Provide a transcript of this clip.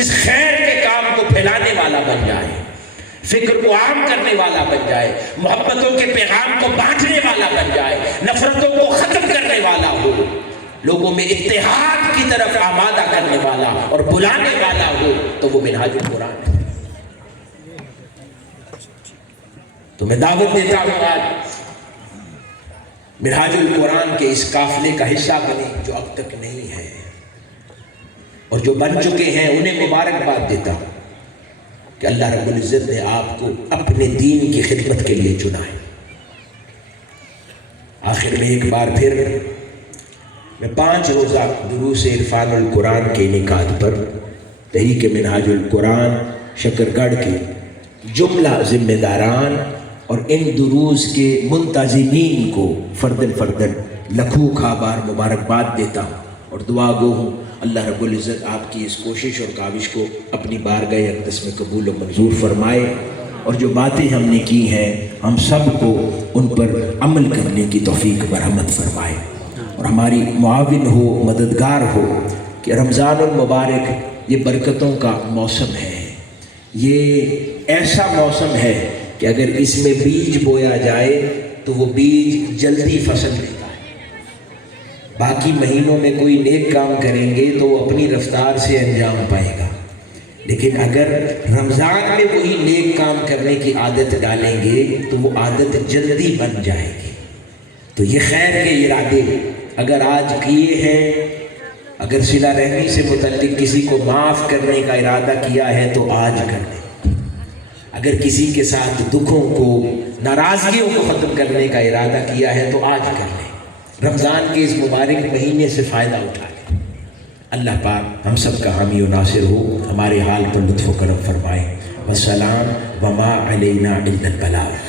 اس خیر کے کام کو پھیلانے والا بن جائے، فکر کو عام کرنے والا بن جائے، محبتوں کے پیغام کو بانٹنے والا بن جائے، نفرتوں کو ختم کرنے والا ہو، لوگوں میں اتحاد کی طرف آمادہ کرنے والا اور بلانے والا ہو، تو وہ منہاج القرآن ہے۔ تو میں دعوت دیتا ہوں آج منہاج القرآن کے اس قافلے کا حصہ بنے جو اب تک نہیں ہے، اور جو بن چکے ہیں انہیں مبارکباد دیتا ہوں کہ اللہ رب العزت نے آپ کو اپنے دین کی خدمت کے لیے چنا ہے۔ آخر میں ایک بار پھر میں 5 روزہ دروس عرفان القرآن کے انعقاد پر تحریک منہاج القرآن شکرگڑھ کے جملہ ذمہ داران اور ان دروس کے منتظمین کو فردن لکھوں بار مبارکباد دیتا ہوں، اور دعا گو ہوں اللہ رب العزت آپ کی اس کوشش اور کاوش کو اپنی بارگاہ اقدس میں قبول و منظور فرمائے، اور جو باتیں ہم نے کی ہیں ہم سب کو ان پر عمل کرنے کی توفیق برحمت فرمائے، اور ہماری معاون ہو، مددگار ہو کہ رمضان المبارک یہ برکتوں کا موسم ہے، یہ ایسا موسم ہے کہ اگر اس میں بیج بویا جائے تو وہ بیج جلدی فصل دیتا ہے۔ باقی مہینوں میں کوئی نیک کام کریں گے تو وہ اپنی رفتار سے انجام پائے گا، لیکن اگر رمضان میں وہی نیک کام کرنے کی عادت ڈالیں گے تو وہ عادت جلدی بن جائے گی۔ تو یہ خیر کے ارادے اگر آج کیے ہیں، اگر صلہ رحمی سے متعلق کسی کو معاف کرنے کا ارادہ کیا ہے تو آج کر لیں، اگر کسی کے ساتھ دکھوں کو، ناراضگیوں کو ختم کرنے کا ارادہ کیا ہے تو آج کر لیں، رمضان کے اس مبارک مہینے سے فائدہ اٹھا لیں۔ اللہ پاک ہم سب کا حامی و ناصر ہو، ہمارے حال پر لطف و کرم فرمائے۔ والسلام وما علینا الا البلاغ۔